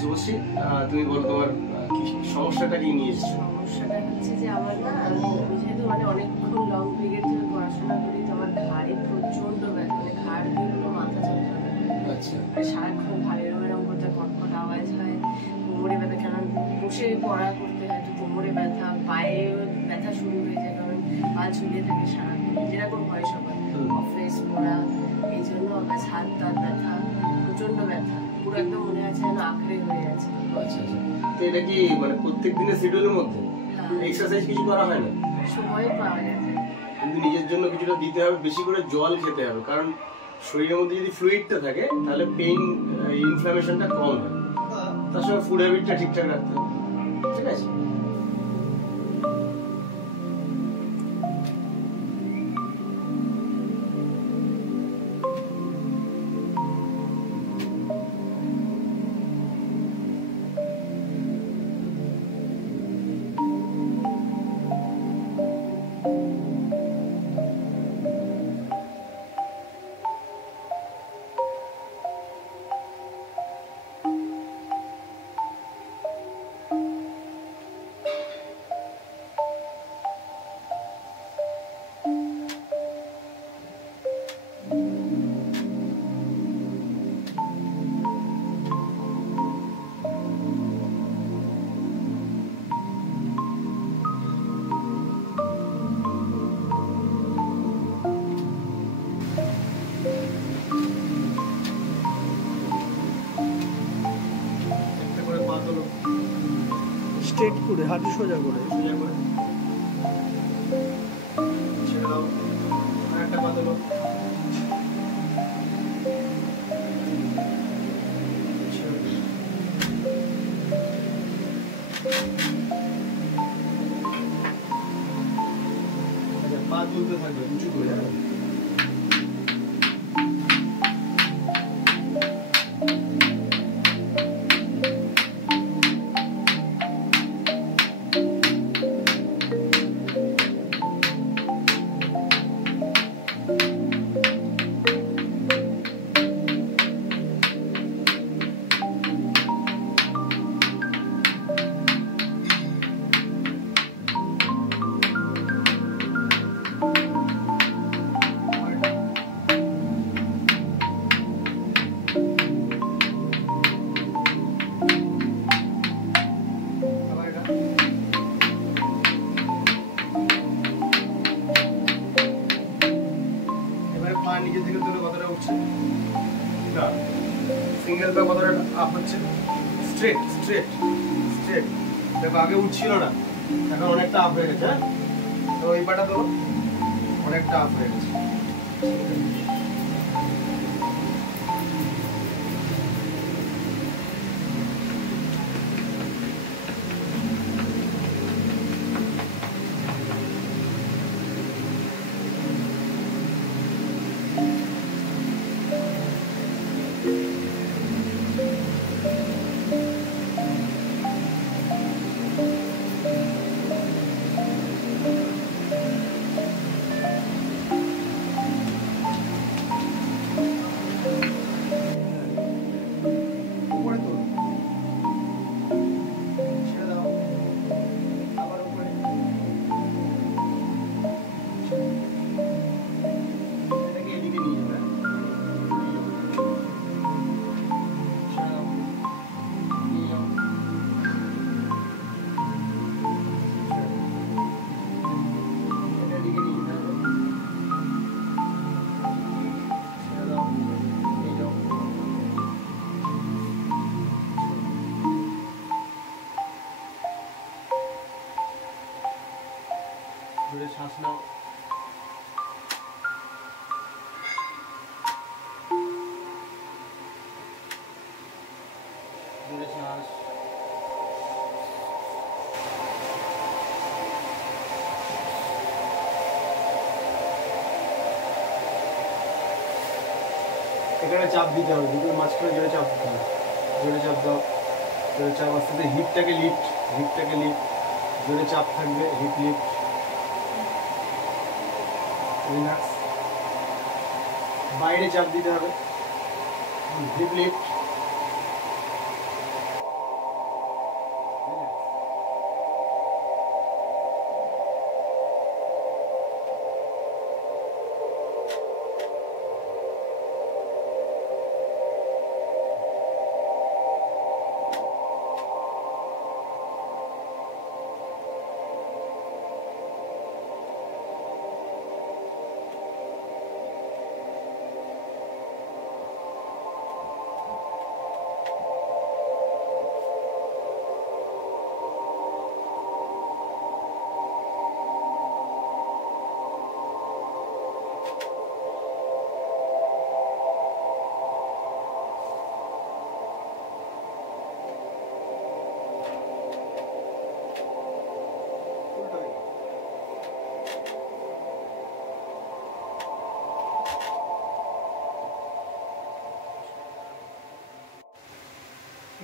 শুভশ্রী, তুমি বলো তোমার সমস্যাটা কি নিয়ে এসেছো? সমস্যাটা হচ্ছে যে আমার না, আমি যেহেতু মানে অনেকক্ষণ লং পিরিয়ড ধরে পড়াশোনা করি, তো আমার ঘাড়ে প্রচন্ড ব্যথা, মানে ঘাড় দিয়ে পুরো মাথা যন্ত্রণা। আচ্ছা। আর সারাক্ষণ ঘাড়ে এরকম করতে কটকট আওয়াজ হয়, কোমরে ব্যথা, কারণ বসে পড়া করতে হয় তো কোমরে ব্যথা, পায়ে ব্যথা শুরু হয়ে যায়, কারণ পা ঝুলে থাকে সারাক্ষণ, যেরকম হয় সবার অফিস পড়া, এই জন্য আমার হাত টাত ব্যথা, প্রচন্ড ব্যথা, পুরো একদম মনে আছে যেন আঁকড়ে হয়ে আছে। আচ্ছা আচ্ছা। তো এটা কি মানে প্রত্যেক দিনের শিডিউলের মধ্যে এক্সারসাইজ কিছু করা হয় না? সময় পাওয়া যায় না। কিন্তু নিজের জন্য কিছুটা দিতে হবে, বেশি করে জল খেতে হবে, কারণ শরীরের মধ্যে যদি ফ্লুইডটা থাকে তাহলে পেইন ইনফ্লামেশনটা কম হয়। তার সঙ্গে ফুড হ্যাবিটটা ঠিকঠাক রাখতে হবে, ঠিক আছে? স্ট্রেট করে, হাঁটু সোজা করে, সোজা করে ছেড়ে দাও, আর একটা পা তোলো, পা তুলতে থাকবে উঁচু করে। নিজে থেকে তোলে কতটা উঠছে, না সিঙ্গেল পা কতটা আপ হচ্ছে, স্ট্রেট স্ট্রেট স্ট্রেট। দেখো আগে উঠছিল না, এখন অনেকটা আপ হয়ে গেছে। হ্যাঁ, তো এই পাটা তোলো, অনেকটা আপ হয়ে গেছে। শ্বাস নাও, জোরে শ্বাস, এখানে চাপ দিতে হবে, দুটোর মাঝখানে জোরে চাপ দিতে হবে, জোরে চাপ দাও, জোরে চাপ, আস্তে আস্তে হিপটাকে লিফট, হিপটাকে লিফট, জোরে চাপ থাকবে, হিপ লিফট, রিল্যাক্স, বাইরে চাপ দিতে হবে, হিপ লিফট,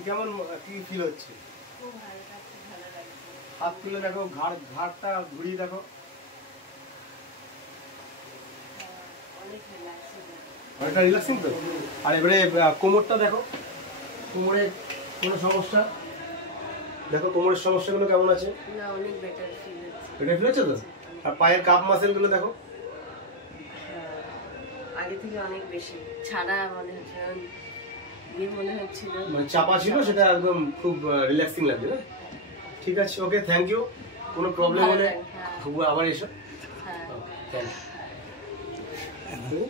কেমন কি ফিল হচ্ছে? খুব ভালো লাগছে, ভালো লাগছে। হাত তুলে দেখো, ঘাড়টা ঘুরিয়ে দেখো। অনেক রিল্যাক্সিং। অনেকটা রিল্যাক্সিং তো। আর এবারে কোমরটা দেখো, কোমরে কোনো সমস্যা? দেখো কোমরের সমস্যাগুলো কেমন আছে? না, অনেক বেটার ফিল হচ্ছে। এটা ফিল হচ্ছে তো? আর পায়ের কাপ মাসেলগুলো দেখো। হ্যাঁ, আগে থেকে অনেক বেশি ছাড়া মনে হচ্ছে, মনে হচ্ছিল মানে চাপা ছিল, সেটা একদম খুব রিল্যাক্সিং লাগছে না? ঠিক আছে, ওকে, থ্যাংক ইউ। কোনো প্রবলেম ভালো হলে লাগে, হ্যাঁ। খুব আবার এসো। হ্যাঁ। Thank you.